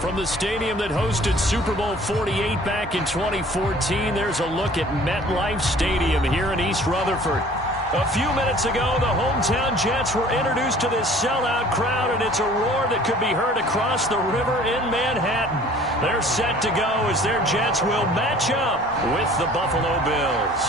From the stadium that hosted Super Bowl 48 back in 2014, there's a look at MetLife Stadium here in East Rutherford. A few minutes ago, the hometown Jets were introduced to this sellout crowd, and it's a roar that could be heard across the river in Manhattan. They're set to go as their Jets will match up with the Buffalo Bills.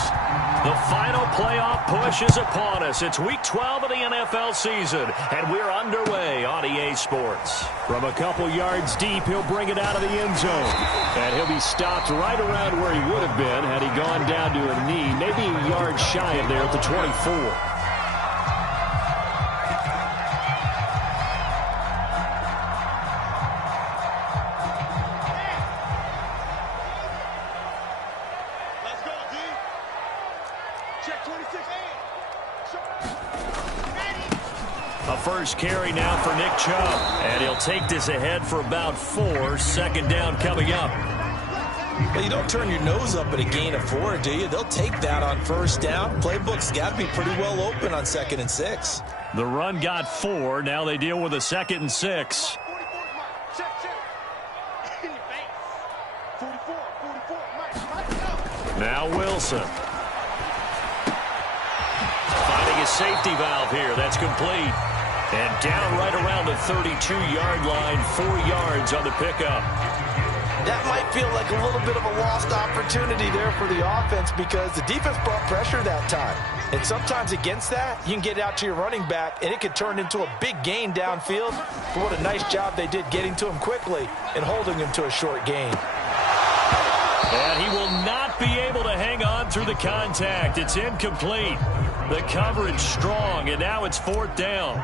The final playoff push is upon us. It's Week 12 of the NFL season, and we're underway on EA Sports. From a couple yards deep, he'll bring it out of the end zone. And he'll be stopped right around where he would have been had he gone down to a knee, maybe a yard shy of there at the 24. First carry now for Nick Chubb, and he'll take this ahead for about 4. Second down coming up. Well, you don't turn your nose up at a gain of 4, do you? They'll take that on first down. Playbook's got to be pretty well open on 2nd and 6. The run got 4. Now they deal with a 2nd and 6. Now Wilson. Finding a safety valve here. That's complete. And down right around the 32-yard line, 4 yards on the pickup. That might feel like a little bit of a lost opportunity there for the offense because the defense brought pressure that time. And sometimes against that, you can get out to your running back, and it could turn into a big gain downfield. But what a nice job they did getting to him quickly and holding him to a short gain. And he will not be able to hang on through the contact. It's incomplete. The coverage strong, and now it's 4th down.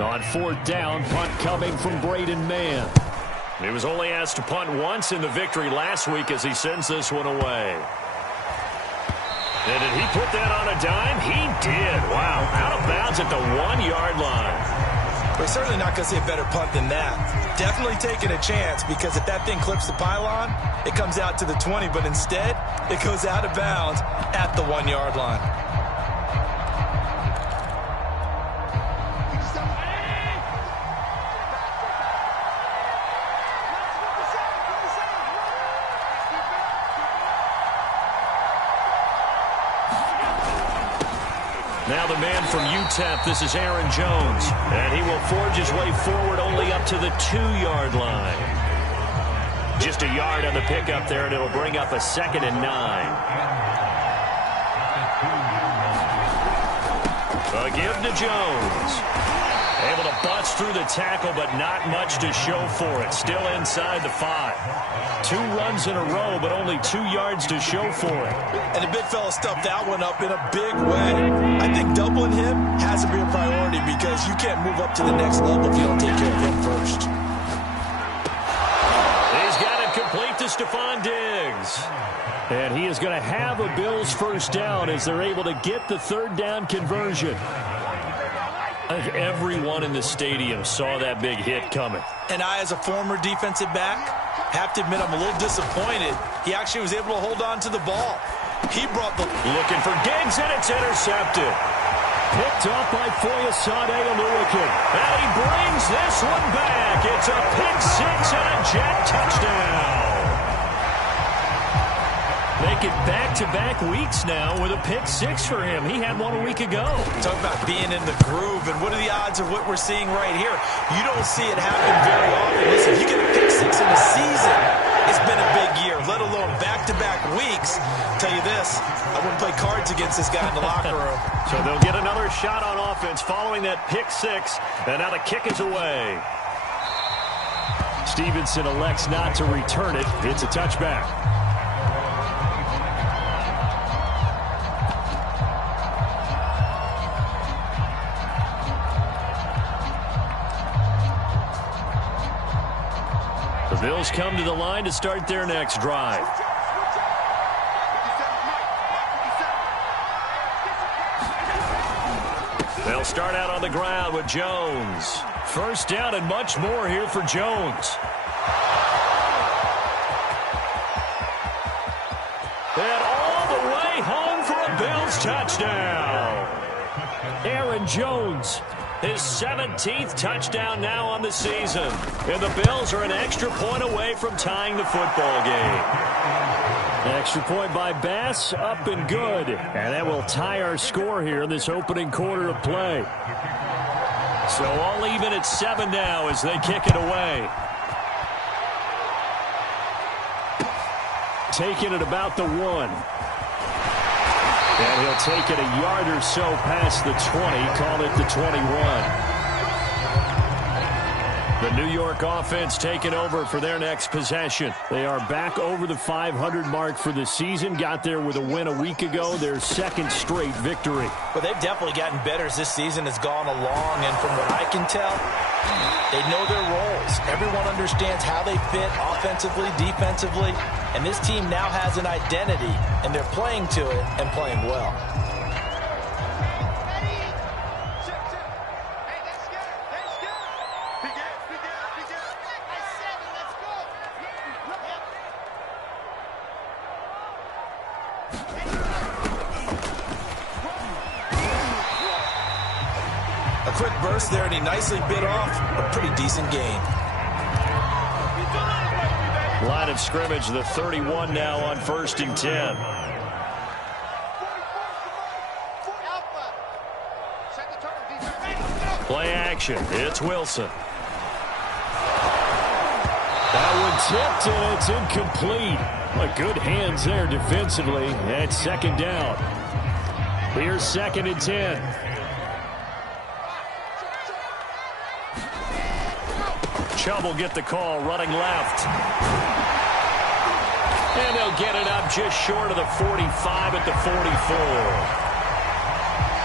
On 4th down, punt coming from Braden Mann. He was only asked to punt once in the victory last week as he sends this one away. And did he put that on a dime? He did. Wow, out of bounds at the 1-yard line. We're certainly not going to see a better punt than that. Definitely taking a chance because if that thing clips the pylon, it comes out to the 20, but instead, it goes out of bounds at the 1-yard line. Now the man from UTEP, this is Aaron Jones. And he will forge his way forward only up to the 2-yard line. Just a yard on the pickup there, and it'll bring up a 2nd and 9. A give to Jones. Able to bust through the tackle, but not much to show for it. Still inside the 5. 2 runs in a row, but only 2 yards to show for it. And the big fella stuffed that one up in a big way. I think doubling him has to be a priority because you can't move up to the next level if you don't take care of him first. He's got it complete to Stephon Diggs. And he is going to have a Bills first down as they're able to get the 3rd down conversion. I think everyone in the stadium saw that big hit coming. And I, as a former defensive back, have to admit I'm a little disappointed. He actually was able to hold on to the ball. He brought the... Looking for Diggs, and it's intercepted. Picked up by Foyesade Oluokun. And he brings this one back. It's a pick 6 and a Jet touchdown. Make it back-to-back weeks now with a pick 6 for him. He had one a week ago. Talk about being in the groove, and what are the odds of what we're seeing right here? You don't see it happen very often. Listen, you get a pick 6 in a season, it's been a big year, let alone back-to-back weeks. I'll tell you this, I wouldn't play cards against this guy in the locker room. So they'll get another shot on offense following that pick 6, and now the kick is away. Stevenson elects not to return it. It's a touchback. The Bills come to the line to start their next drive. They'll start out on the ground with Jones. First down and much more here for Jones. And all the way home for a Bills touchdown. Aaron Jones His 17th touchdown now on the season. And the Bills are an extra point away from tying the football game. Extra point by Bass, up and good. And that will tie our score here in this opening quarter of play. So all even at 7 now as they kick it away. Taking it about the 1. And he'll take it a yard or so past the 20, call it the 21. The New York offense taking over for their next possession. They are back over the 500 mark for the season. Got there with a win a week ago, their second straight victory. Well, they've definitely gotten better as this season has gone along, and from what I can tell, they know their roles. Everyone understands how they fit offensively, defensively, and this team now has an identity, and they're playing to it and playing well. A quick burst there, and he nicely bit off a pretty decent gain. Line of scrimmage, the 31 now on 1st and 10. Play action. It's Wilson. That one tipped, and it's incomplete. But good hands there defensively. At 2nd down. Here's 2nd and 10. Chubb will get the call, running left. And they'll get it up just short of the 45 at the 44.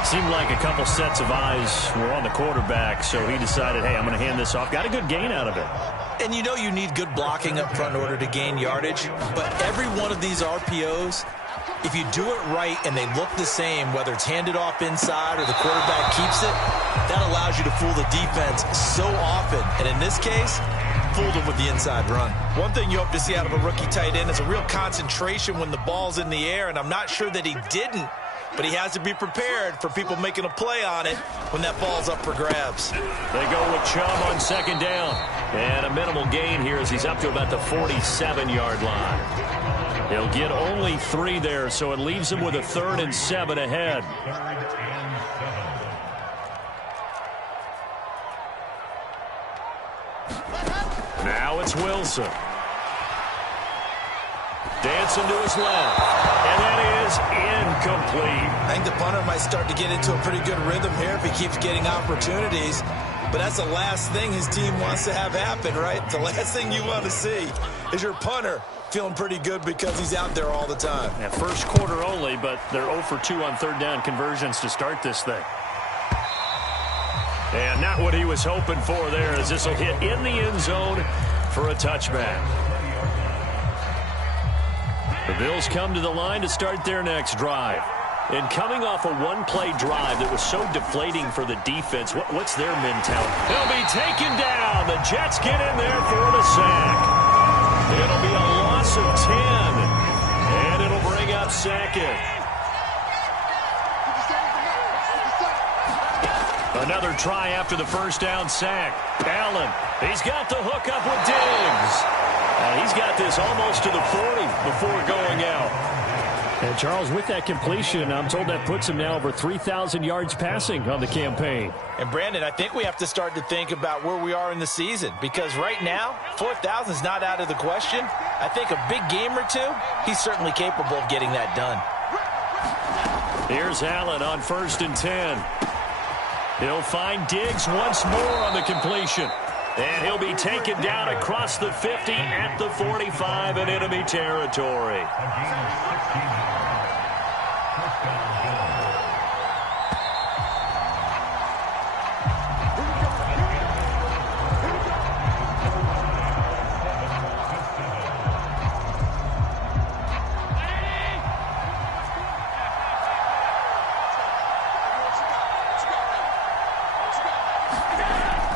Seemed like a couple sets of eyes were on the quarterback, so he decided, hey, I'm going to hand this off. Got a good gain out of it. And you know you need good blocking up front in order to gain yardage, but every one of these RPOs, if you do it right and they look the same, whether it's handed off inside or the quarterback keeps it, that allows you to fool the defense so often. And in this case, fooled him with the inside run. One thing you hope to see out of a rookie tight end is a real concentration when the ball's in the air, and I'm not sure that he didn't, but he has to be prepared for people making a play on it when that ball's up for grabs. They go with Chubb on 2nd down. And a minimal gain here as he's up to about the 47-yard line. He'll get only 3 there, so it leaves him with a 3rd and 7 ahead. Now it's Wilson. Dancing to his left. And that is incomplete. I think the punter might start to get into a pretty good rhythm here if he keeps getting opportunities. But that's the last thing his team wants to have happen, right? The last thing you want to see is your punter feeling pretty good because he's out there all the time. Yeah, first quarter only, but they're 0 for 2 on 3rd down conversions to start this thing. And not what he was hoping for there, as this will hit in the end zone for a touchback. The Bills come to the line to start their next drive. And coming off a one-play drive that was so deflating for the defense, what's their mentality? He'll be taken down. The Jets get in there for the sack. It'll be a loss of 10. And it'll bring up 2nd. Another try after the 1st down sack. Allen, he's got the hook up with Diggs. He's got this almost to the 40 before going out. And Charles, with that completion, I'm told that puts him now over 3,000 yards passing on the campaign. And Brandon, I think we have to start to think about where we are in the season, because right now, 4,000 is not out of the question. I think a big game or two, he's certainly capable of getting that done. Here's Allen on 1st and 10. He'll find Diggs once more on the completion. And he'll be taken down across the 50 at the 45 in enemy territory.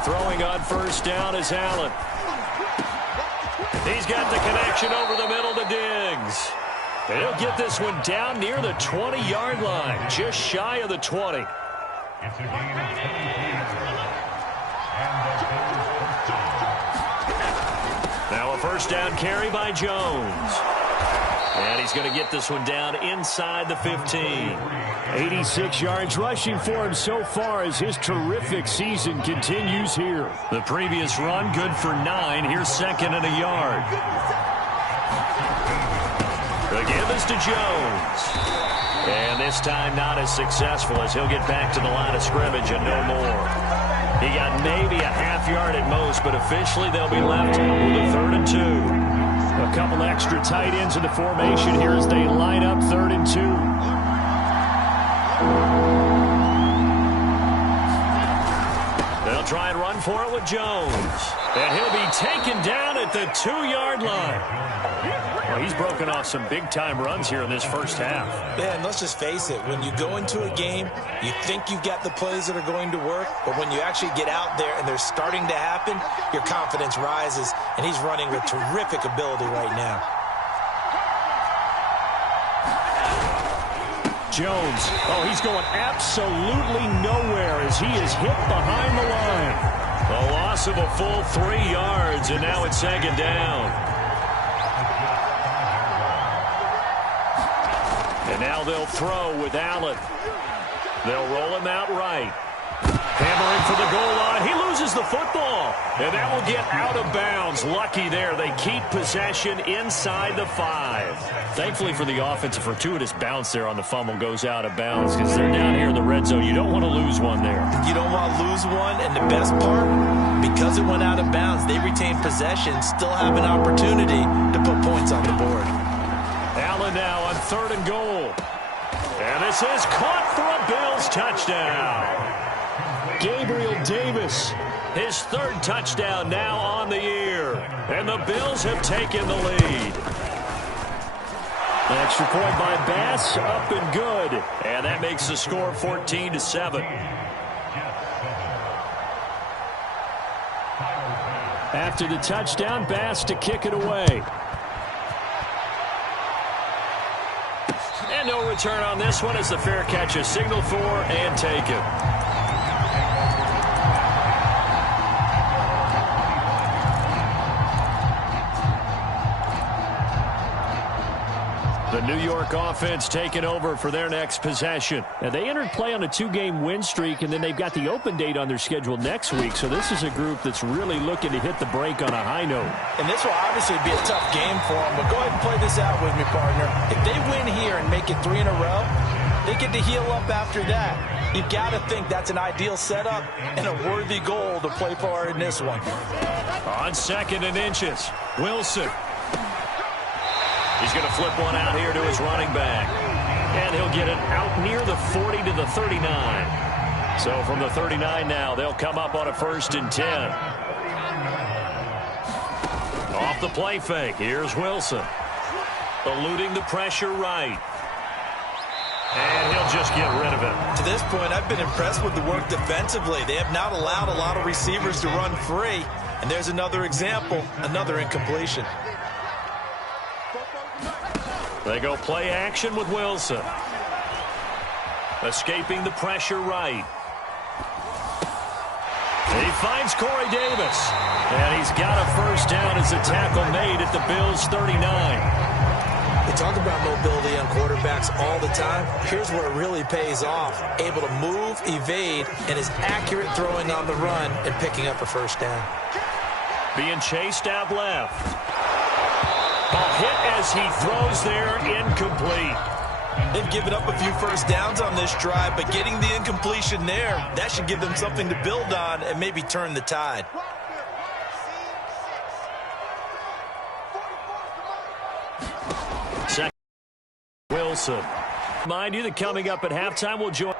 Throwing on 1st down is Allen. He's got the connection over the middle to Diggs. And he'll get this one down near the 20-yard line, just shy of the 20. It's a gain of 23 yards. And the Bills first down. Now a first down carry by Jones. And he's going to get this one down inside the 15. 86 yards rushing for him so far as his terrific season continues here. The previous run good for 9. Here's second and a yard. The give is to Jones. And this time not as successful as he'll get back to the line of scrimmage and no more. He got maybe a half yard at most, but officially they'll be left with a 3rd and 2. A couple extra tight ends in the formation here as they line up 3rd and 2. They'll try and run for it with Jones. And he'll be taken down at the 2-yard line. Well, he's broken off some big-time runs here in this first half. Yeah, and let's just face it. When you go into a game, you think you've got the plays that are going to work, but when you actually get out there and they're starting to happen, your confidence rises, and he's running with terrific ability right now. Jones, oh, he's going absolutely nowhere as he is hit behind the line. A loss of a full 3 yards, and now it's 2nd down. And now they'll throw with Allen. They'll roll him out right. Hammering for the goal line. He loses the football. And that will get out of bounds. Lucky there. They keep possession inside the 5. Thankfully for the offense, a fortuitous bounce there on the fumble goes out of bounds because they're down here in the red zone. You don't want to lose one there. You don't want to lose one, and the best part, because it went out of bounds, they retain possession, still have an opportunity to put points on the board. Allen now on 3rd and goal. And this is caught for a Bills touchdown. Gabriel Davis. His 3rd touchdown now on the year. And the Bills have taken the lead. An extra point by Bass, up and good. And that makes the score 14-7. After the touchdown, Bass to kick it away. And no return on this one as the fair catch is signaled for and taken. The New York offense taking over for their next possession. Now, they entered play on a 2-game win streak, and then they've got the open date on their schedule next week. So this is a group that's really looking to hit the break on a high note. And this will obviously be a tough game for them, but go ahead and play this out with me, partner. If they win here and make it 3 in a row, they get to heal up after that. You've got to think that's an ideal setup and a worthy goal to play for in this one. On 2nd and inches, Wilson. He's going to flip one out here to his running back. And he'll get it out near the 40 to the 39. So from the 39 now, they'll come up on a 1st and 10. Off the play fake, here's Wilson. Eluding the pressure right. And he'll just get rid of it. To this point, I've been impressed with the work defensively. They have not allowed a lot of receivers to run free. And there's another example, another incompletion. They go play action with Wilson. Escaping the pressure right. He finds Corey Davis. And he's got a first down as a tackle made at the Bills' 39. They talk about mobility on quarterbacks all the time. Here's where it really pays off. Able to move, evade, and is accurate throwing on the run and picking up a first down. Being chased out left. A hit as he throws there, incomplete. They've given up a few first downs on this drive, but getting the incompletion there, that should give them something to build on and maybe turn the tide. Second, Wilson. Mind you that coming up at halftime, we'll join.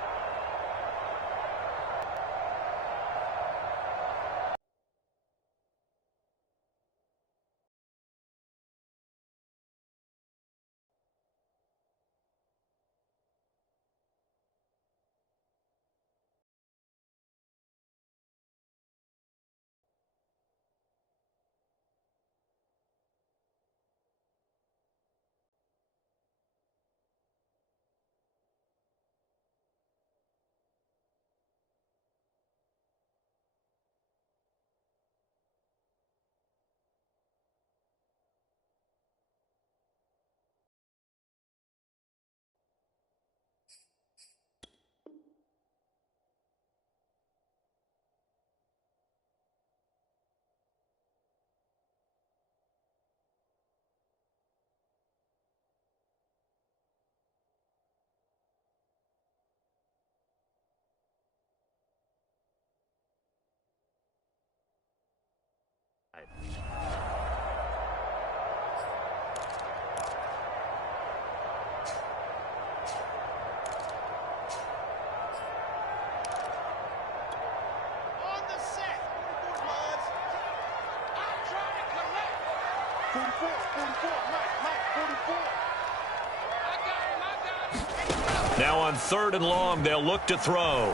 Now on 3rd and long, they'll look to throw.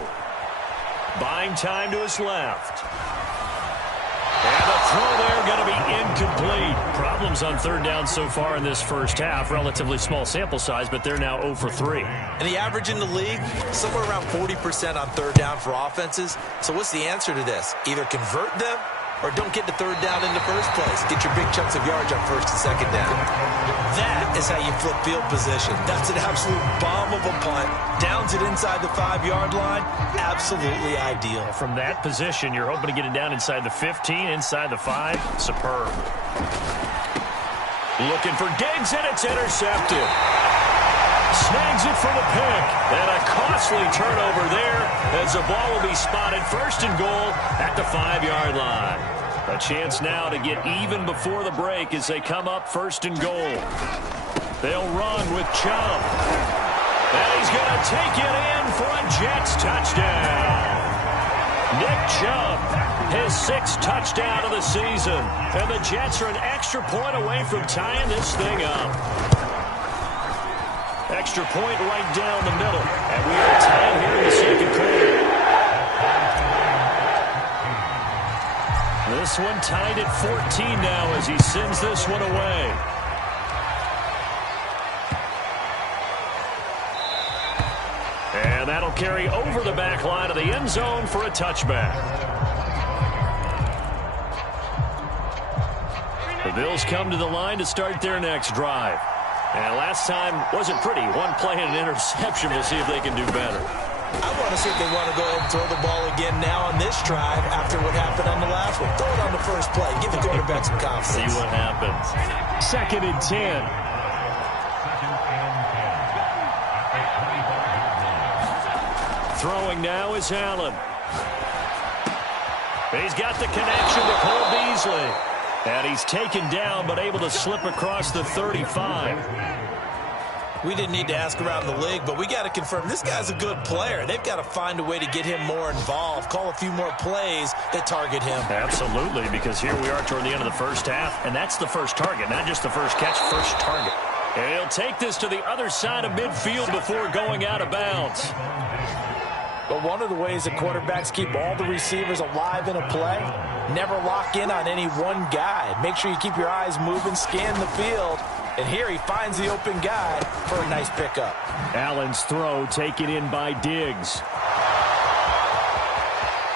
Buying time to his left. And the throw there going to be incomplete. Problems on 3rd down so far in this first half. Relatively small sample size, but they're now 0 for 3. And the average in the league, somewhere around 40% on 3rd down for offenses. So what's the answer to this? Either convert them or don't get the 3rd down in the first place. Get your big chunks of yards on 1st and 2nd down. That is how you flip field position. That's an absolute bomb of a punt. Downs it inside the 5-yard line. Absolutely ideal. From that position, you're hoping to get it down inside the 15, inside the 5. Superb. Looking for Diggs, and it's intercepted. Snags it for the pick. And a costly turnover there as the ball will be spotted 1st and goal at the 5-yard line. A chance now to get even before the break as they come up 1st and goal. They'll run with Chubb. And he's going to take it in for a Jets touchdown. Nick Chubb, his 6th touchdown of the season. And the Jets are an extra point away from tying this thing up. Extra point right down the middle. And we are tied here in the 2nd quarter. This one tied at 14 now as he sends this one away. And that'll carry over the back line of the end zone for a touchback. The Bills come to the line to start their next drive. And last time wasn't pretty. One play and an interception. We'll see if they can do better. I want to see if they want to go ahead and throw the ball again now on this drive after what happened on the last one. Throw it on the first play. Give the quarterback some confidence. See what happens. 2nd and 10. Throwing now is Allen. He's got the connection to Cole Beasley. And he's taken down but able to slip across the 35. We didn't need to ask around the league, but we got to confirm this guy's a good player. They've got to find a way to get him more involved, call a few more plays that target him. Absolutely, because here we are toward the end of the first half, and that's the first target, not just the first catch, first target. And he'll take this to the other side of midfield before going out of bounds. But one of the ways that quarterbacks keep all the receivers alive in a play, never lock in on any one guy. Make sure you keep your eyes moving, scan the field. And here he finds the open guy for a nice pickup. Allen's throw taken in by Diggs.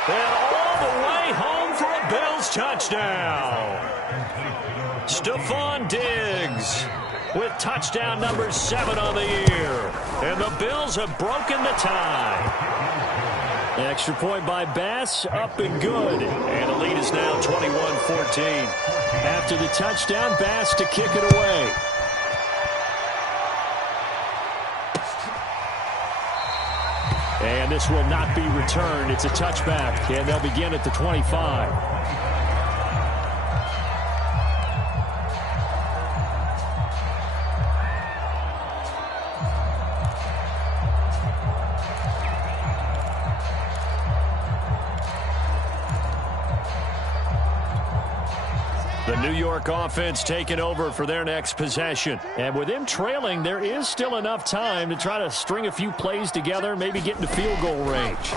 And all the way home for a Bills touchdown. Stephon Diggs with touchdown number 7 on the year. And the Bills have broken the tie. Extra point by Bass, up and good. And the lead is now 21-14. After the touchdown, Bass to kick it away. And this will not be returned. It's a touchback, and they'll begin at the 25. The New York offense taking over for their next possession. And with them trailing, there is still enough time to try to string a few plays together, maybe get into field goal range.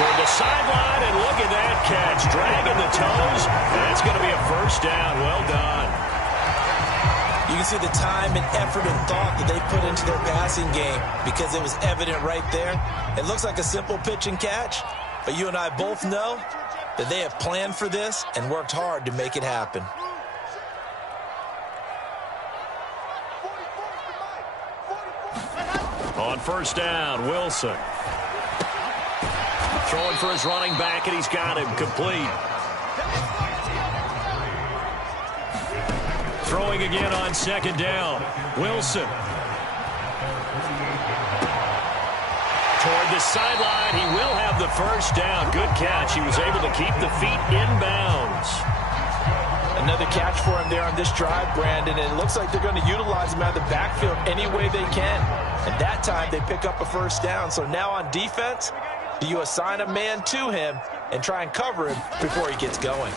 Toward the sideline, and look at that catch. Dragging the toes. That's going to be a first down. Well done. You can see the time and effort and thought that they put into their passing game because it was evident right there. It looks like a simple pitch and catch. But you and I both know that they have planned for this and worked hard to make it happen. On first down, Wilson. Throwing for his running back, and he's got him complete. Throwing again on second down. Wilson. Toward the sideline, he will have the first down. Good catch. He was able to keep the feet inbounds. Another catch for him there on this drive, Brandon, and it looks like they're going to utilize him out of the backfield any way they can. And that time, they pick up a first down. So now on defense, do you assign a man to him, and try and cover him before he gets going.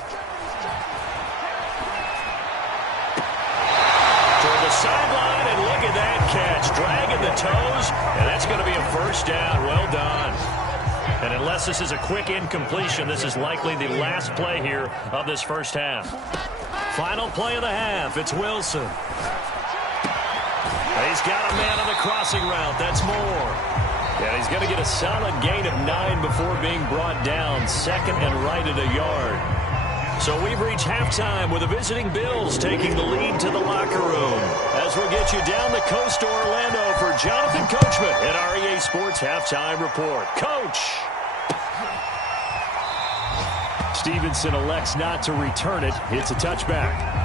Toward the sideline, and look at that catch. Dragging the toes, and that's going to be a first down. Well done. And unless this is a quick incompletion, this is likely the last play here of this first half. Final play of the half. It's Wilson. He's got a man on the crossing route. That's Moore. And he's going to get a solid gain of 9 before being brought down. Second and right at a yard. So we've reached halftime with the visiting Bills taking the lead to the locker room. As we'll get you down the coast to Orlando for Jonathan Coachman at our EA Sports Halftime Report. Coach! Stevenson elects not to return it. It's a touchback.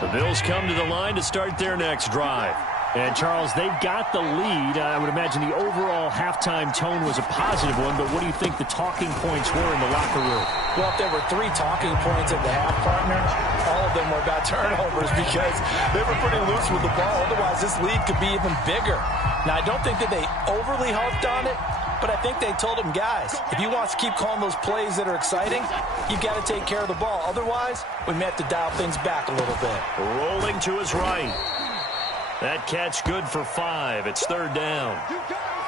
The Bills come to the line to start their next drive. And, Charles, they've got the lead. I would imagine the overall halftime tone was a positive one, but what do you think the talking points were in the locker room? Well, if there were 3 talking points at the half, partner, all of them were about turnovers because they were pretty loose with the ball. Otherwise, this lead could be even bigger. Now, I don't think that they overly harped on it, but I think they told them, guys, if you want to keep calling those plays that are exciting, you've got to take care of the ball. Otherwise, we may have to dial things back a little bit. Rolling to his right. That catch good for 5. It's third down.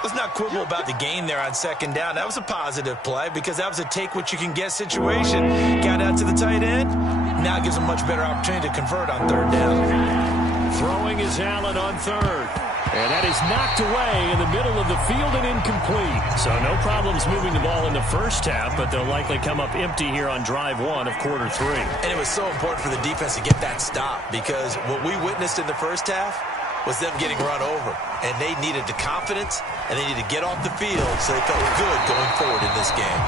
Let's not quibble about the gain there on second down. That was a positive play because that was a take-what-you-can-get situation. Got out to the tight end. Now it gives them a much better opportunity to convert on third down. Throwing is Allen on third. And that is knocked away in the middle of the field and incomplete. So no problems moving the ball in the first half, but they'll likely come up empty here on drive 1 of quarter 3. And it was so important for the defense to get that stop because what we witnessed in the first half was them getting run over. And they needed the confidence, and they needed to get off the field so they felt good going forward in this game.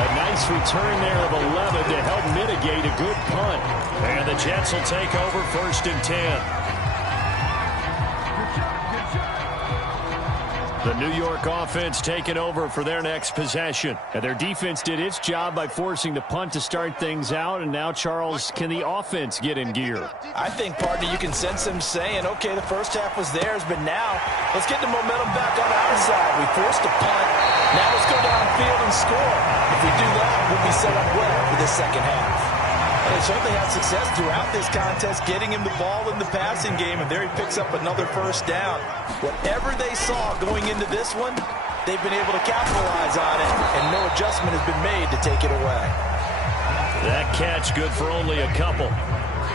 A nice return there of 11 to help mitigate a good punt. And the Jets will take over first and 10. The New York offense taking over for their next possession. And their defense did its job by forcing the punt to start things out. And now, Charles, can the offense get in gear? I think, partner, you can sense them saying, okay, the first half was theirs, but now let's get the momentum back on our side. We forced a punt. Now let's go down the field and score. If we do that, we'll be set up well for this second half. And they certainly had success throughout this contest, getting him the ball in the passing game, and there he picks up another first down. Whatever they saw going into this one, they've been able to capitalize on it, and no adjustment has been made to take it away. That catch good for only a couple.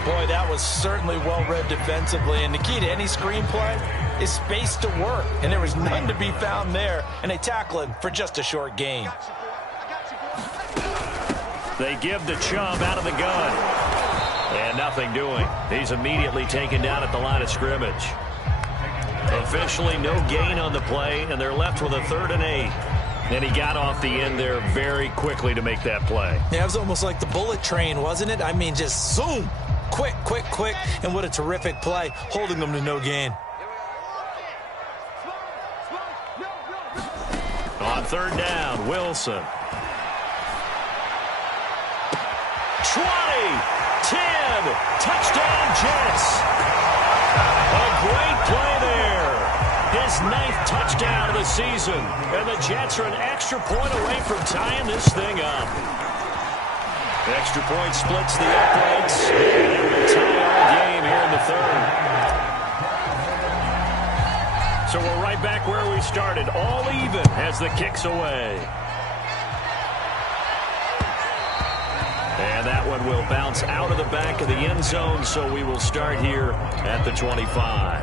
Boy, that was certainly well-read defensively, and the key to any screenplay is space to work, and there was none to be found there, and they tackle him for just a short gain. They give the Chubb out of the gun. And nothing doing. He's immediately taken down at the line of scrimmage. Officially no gain on the play, and they're left with a 3rd and 8. And he got off the end there very quickly to make that play. Yeah, it was almost like the bullet train, wasn't it? I mean, just zoom. Quick, quick, quick. And what a terrific play, holding them to no gain. On third down, Wilson. 20, 10, touchdown Jets. A great play there. His 9th touchdown of the season. And the Jets are an extra point away from tying this thing up. The extra point splits the uprights. And it will tie our game here in the 3rd. So we're right back where we started. All even as the kick's away. And that one will bounce out of the back of the end zone, so we will start here at the 25.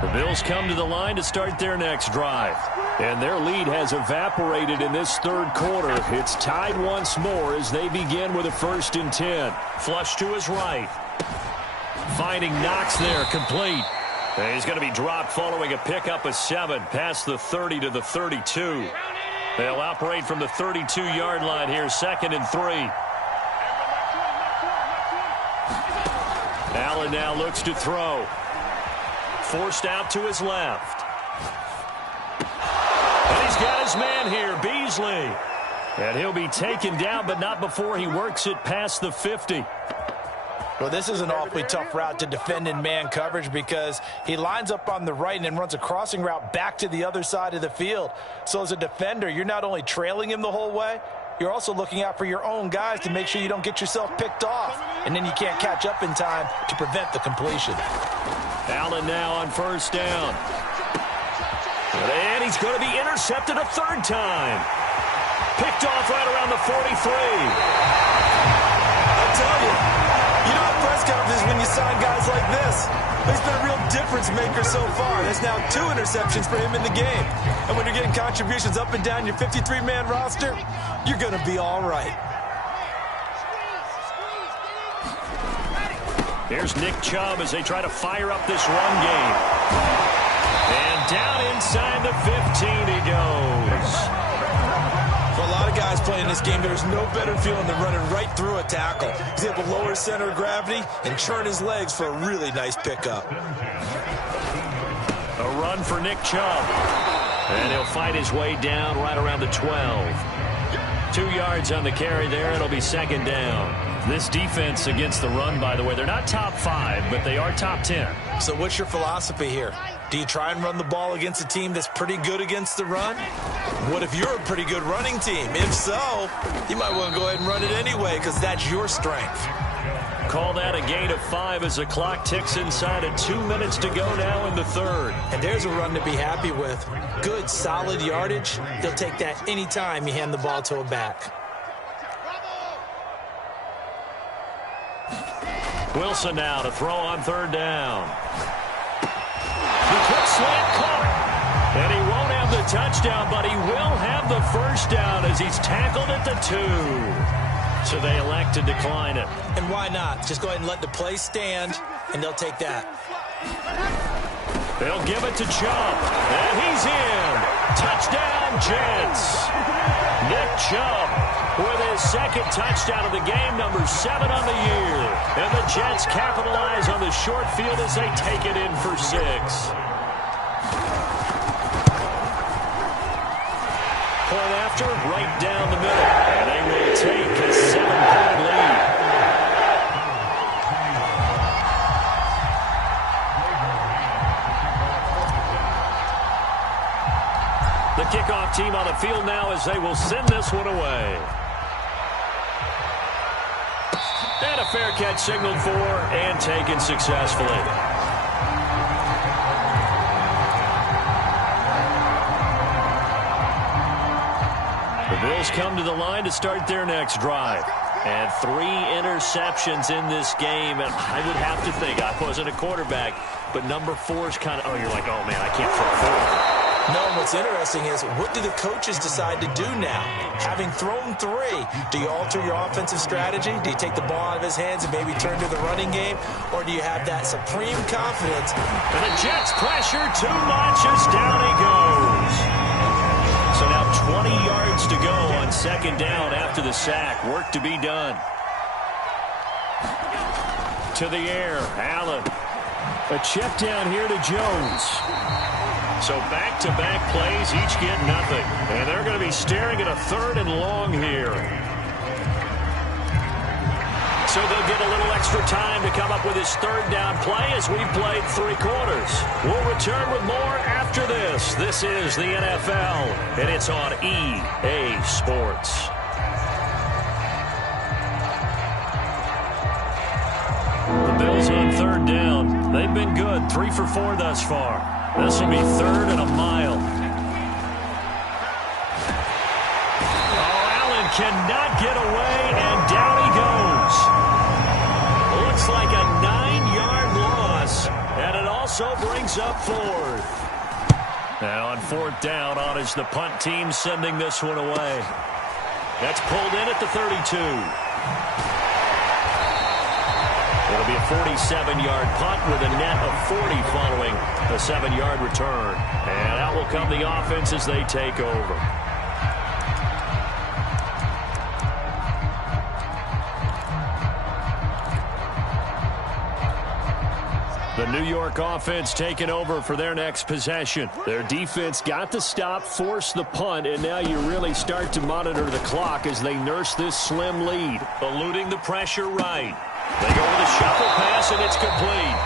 The Bills come to the line to start their next drive. And their lead has evaporated in this 3rd quarter. It's tied once more as they begin with a 1st and 10. Flush to his right. Finding Knox there, complete. And he's going to be dropped following a pickup of 7 past the 30 to the 32. They'll operate from the 32-yard line here, 2nd and 3. Allen now looks to throw. Forced out to his left. And he's got his man here, Beasley. And he'll be taken down, but not before he works it past the 50. Well, this is an awfully tough route to defend in man coverage because he lines up on the right and then runs a crossing route back to the other side of the field. So as a defender, you're not only trailing him the whole way, you're also looking out for your own guys to make sure you don't get yourself picked off. And then you can't catch up in time to prevent the completion. Allen now on first down. And he's going to be intercepted a third time. Picked off right around the 43. I tell you, press conference when you sign guys like this. He's been a real difference maker so far. There's now 2 interceptions for him in the game. And when you're getting contributions up and down your 53-man roster, you're going to be all right. Here's Nick Chubb as they try to fire up this run game. And down inside the 15 he goes. For a lot of guys playing this game, there's no better feeling than running right through a tackle. He's able to lower his center of gravity and churn his legs for a really nice pickup. A run for Nick Chubb. And he'll fight his way down right around the 12. 2 yards on the carry there. It'll be second down. This defense against the run, by the way, they're not top 5, but they are top 10. So what's your philosophy here? Do you try and run the ball against a team that's pretty good against the run? What if you're a pretty good running team? If so, you might want to go ahead and run it anyway because that's your strength. Call that a gain of 5 as the clock ticks inside of 2 minutes to go now in the third. And there's a run to be happy with. Good, solid yardage. They'll take that anytime you hand the ball to a back. Wilson now to throw on third down. The quick slant caught. And he won't have the touchdown, but he will have the first down as he's tackled at the 2. So they elect to decline it. And why not? Just go ahead and let the play stand, and they'll take that. They'll give it to Chubb. And he's in. Touchdown, Jets. Nick Chubb with his second touchdown of the game, number 7 on the year. And the Jets capitalize on the short field as they take it in for 6. Point after, right down the middle. And they will take a 7-point lead. The kickoff team on the field now as they will send this one away. And a fair catch signaled for and taken successfully. The Bills come to the line to start their next drive. And 3 interceptions in this game. And I would have to think, I wasn't a quarterback, but number 4 is kind of, oh, you're like, oh, man, I can't throw 4. No, what's interesting is, what do the coaches decide to do now? Having thrown 3, do you alter your offensive strategy? Do you take the ball out of his hands and maybe turn to the running game? Or do you have that supreme confidence? And the Jets pressure too much as down he goes. So now 20 yards to go on second down after the sack. Work to be done. To the air, Allen. A check down here to Jones. So back-to-back plays, each get nothing. And they're going to be staring at a 3rd and long here. So they'll get a little extra time to come up with his 3rd down play as we've played 3 quarters. We'll return with more after this. This is the NFL, and it's on EA Sports. The Bills on 3rd down. They've been good, 3 for 4 thus far. This will be 3rd and a mile. Oh, Allen cannot get away, and down he goes. Looks like a 9-yard loss, and it also brings up 4th. Now on 4th down, on is the punt team sending this one away. That's pulled in at the 32. It'll be a 47-yard punt with a net of 40 following a 7-yard return. And out will come the offense as they take over. The New York offense taking over for their next possession. Their defense got the stop, forced the punt, and now you really start to monitor the clock as they nurse this slim lead. Eluding the pressure right. They go with a shuffle pass, and it's complete.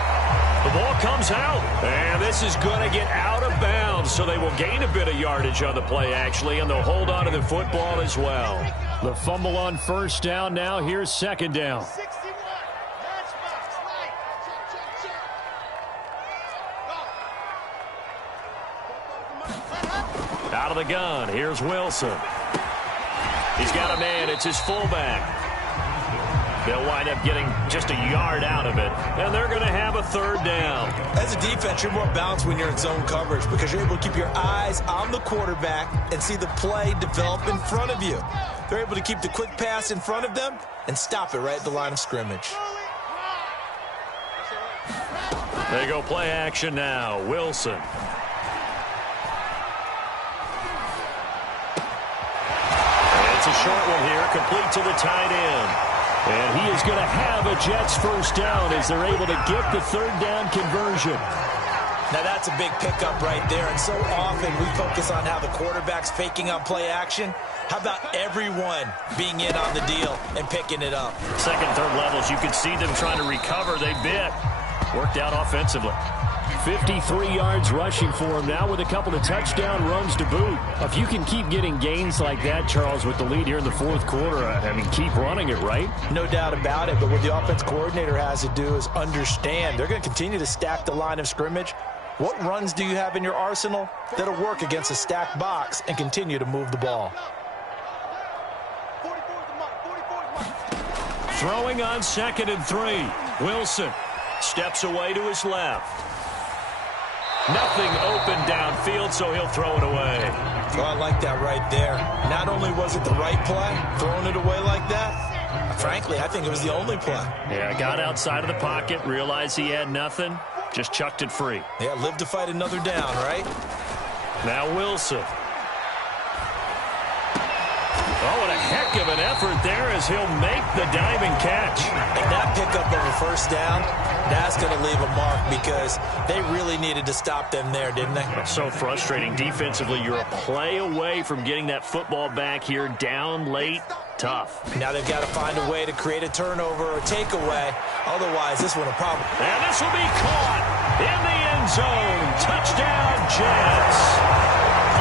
The ball comes out, and this is going to get out of bounds, so they will gain a bit of yardage on the play, actually, and they'll hold on to the football as well. The fumble on first down now. Here's second down. Out of the gun, here's Wilson. He's got a man, it's his fullback. They'll wind up getting just a yard out of it, and they're going to have a third down. As a defense, you're more balanced when you're in zone coverage because you're able to keep your eyes on the quarterback and see the play develop in front of you. They're able to keep the quick pass in front of them and stop it right at the line of scrimmage. They go play action now. Wilson. It's a short one here, complete to the tight end. And he is going to have a Jets first down as they're able to get the third down conversion. Now that's a big pickup right there, and so often we focus on how the quarterback's faking on play action. How about everyone being in on the deal and picking it up? Second, third levels, you could see them trying to recover. They bit. Worked out offensively. 53 yards rushing for him now with a couple of touchdown runs to boot. If you can keep getting gains like that, Charles, with the lead here in the fourth quarter, I mean, keep running it, right? No doubt about it, but what the offense coordinator has to do is understand they're going to continue to stack the line of scrimmage. What runs do you have in your arsenal that'll work against a stacked box and continue to move the ball? Throwing on 2nd and 3. Wilson steps away to his left. Nothing open downfield, so he'll throw it away. Well, I like that right there. Not only was it the right play, throwing it away like that, frankly, I think it was the only play. Yeah, got outside of the pocket, realized he had nothing, just chucked it free. Yeah, live to fight another down, right? Now Wilson. Oh, what a heck of an effort there as he'll make the diving catch. And that pickup of a first down, that's going to leave a mark because they really needed to stop them there, didn't they? It's so frustrating. Defensively, you're a play away from getting that football back here down late. Tough. Now they've got to find a way to create a turnover or takeaway. Otherwise, this one a problem. And this will be caught in the end zone. Touchdown, Jets.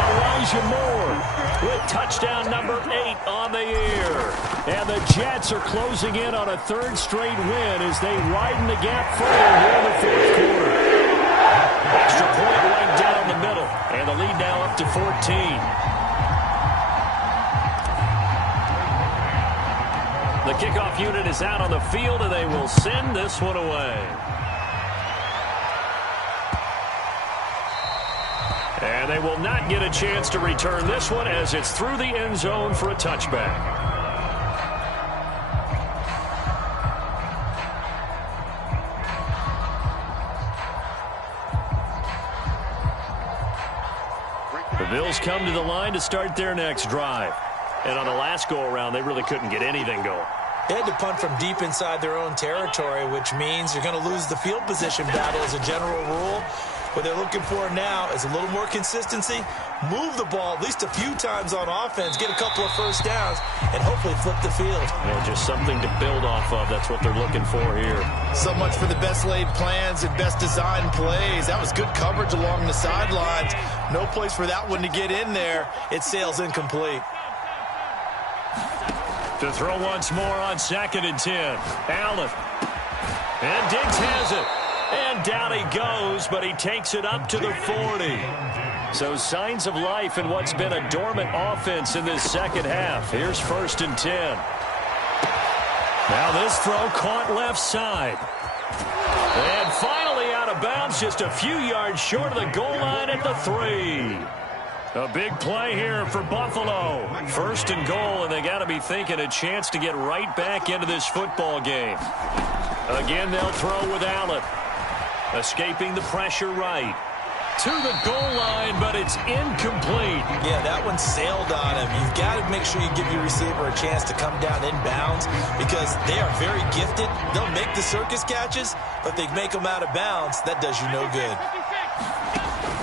Elijah Moore with touchdown number 8 on the year. And the Jets are closing in on a third straight win as they widen the gap further here in the fourth quarter. Extra point right down the middle. And the lead now up to 14. The kickoff unit is out on the field, and they will send this one away. And they will not get a chance to return this one as it's through the end zone for a touchback. The Bills come to the line to start their next drive. And on the last go-around, they really couldn't get anything going. They had to punt from deep inside their own territory, which means you're going to lose the field position battle as a general rule. What they're looking for now is a little more consistency, move the ball at least a few times on offense, get a couple of first downs, and hopefully flip the field. Yeah, just something to build off of. That's what they're looking for here. So much for the best laid plans and best designed plays. That was good coverage along the sidelines. No place for that one to get in there. It sails incomplete. To throw once more on 2nd and 10. Allen. And Diggs has it. And down he goes, but he takes it up to the 40. So signs of life in what's been a dormant offense in this second half. Here's 1st and 10. Now this throw caught left side. And finally out of bounds, just a few yards short of the goal line at the 3. A big play here for Buffalo. 1st and goal, and they got to be thinking a chance to get right back into this football game. Again, they'll throw with Allen. Escaping the pressure right. To the goal line, but it's incomplete. Yeah, that one sailed on him. You've got to make sure you give your receiver a chance to come down inbounds because they are very gifted. They'll make the circus catches, but they make them out of bounds. That does you no good.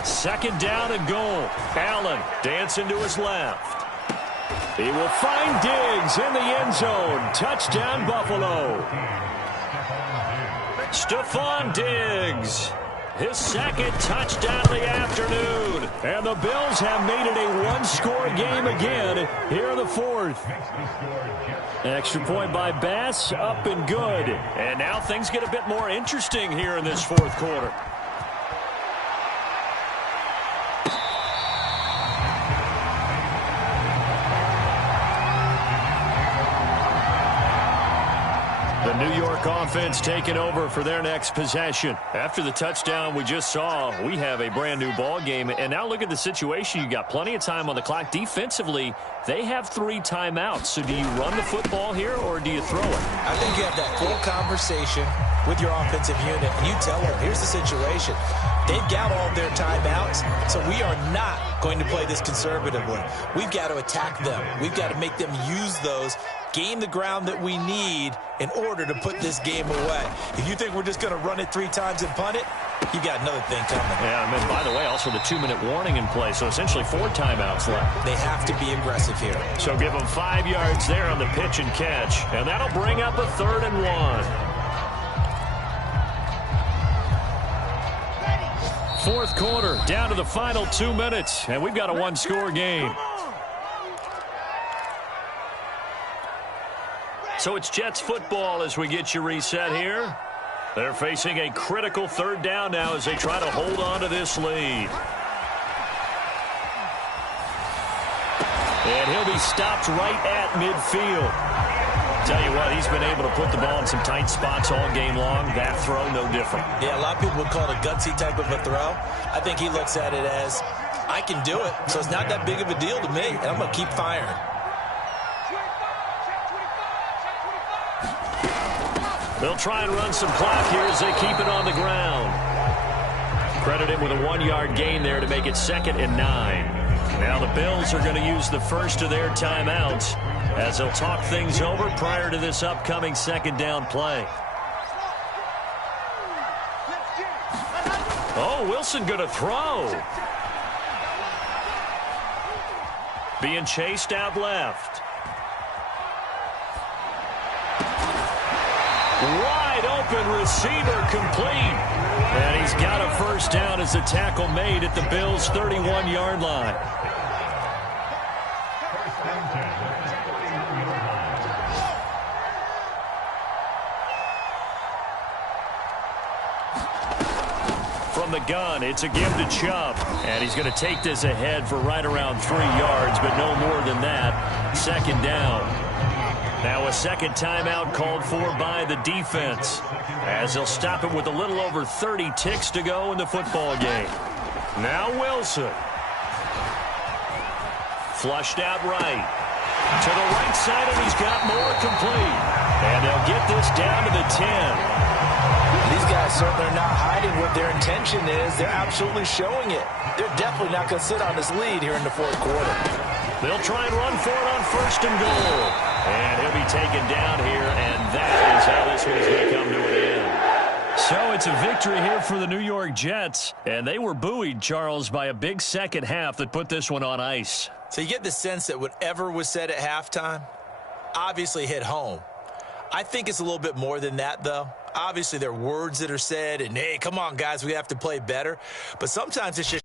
2nd down and goal. Allen dancing to his left. He will find Diggs in the end zone. Touchdown, Buffalo. Stephon Diggs, his second touchdown of the afternoon. And the Bills have made it a one-score game again here in the fourth. Extra point by Bass, up and good. And now things get a bit more interesting here in this fourth quarter. The New York offense taking over for their next possession. After the touchdown we just saw, we have a brand new ball game. And now look at the situation. You got plenty of time on the clock. Defensively, they have 3 timeouts. So do you run the football here or do you throw it? I think you have that full conversation with your offensive unit. And you tell them, here's the situation. They've got all their timeouts, so we are not going to play this conservatively. We've got to attack them. We've got to make them use those, gain the ground that we need in order to put this game away. If you think we're just going to run it 3 times and punt it, you got another thing coming. Yeah, and by the way, also the 2-minute warning in play, so essentially 4 timeouts left. They have to be aggressive here. So give them 5 yards there on the pitch and catch, and that'll bring up a 3rd and 1. Fourth quarter, down to the final 2 minutes, and we've got a one-score game. So it's Jets football as we get you reset here. They're facing a critical 3rd down now as they try to hold on to this lead. And he'll be stopped right at midfield. Tell you what, he's been able to put the ball in some tight spots all game long. That throw, no different. Yeah, a lot of people would call it a gutsy type of a throw. I think he looks at it as, I can do it, so it's not that big of a deal to me, and I'm going to keep firing. They'll try and run some clock here as they keep it on the ground. Credit him with a 1-yard gain there to make it 2nd and 9. Now the Bills are going to use the first of their timeouts as they'll talk things over prior to this upcoming 2nd down play. Oh, Wilson going to throw. Being chased out left. Wide open receiver complete. And he's got a first down as the tackle made at the Bills' 31-yard line. From the gun, it's a give to Chubb. And he's going to take this ahead for right around 3 yards, but no more than that. 2nd down. Now a 2nd timeout called for by the defense, as they'll stop it with a little over 30 ticks to go in the football game. Now Wilson. Flushed out right. To the right side, and he's got more complete. And they'll get this down to the 10. These guys certainly are not hiding what their intention is. They're absolutely showing it. They're definitely not going to sit on this lead here in the 4th quarter. They'll try and run for it on 1st and goal. And he'll be taken down here, and that is how this one's going to come to an end. So it's a victory here for the New York Jets. And they were buoyed, Charles, by a big second half that put this one on ice. So you get the sense that whatever was said at halftime obviously hit home. I think it's a little bit more than that, though. Obviously, there are words that are said, and, hey, come on, guys, we have to play better. But sometimes it's just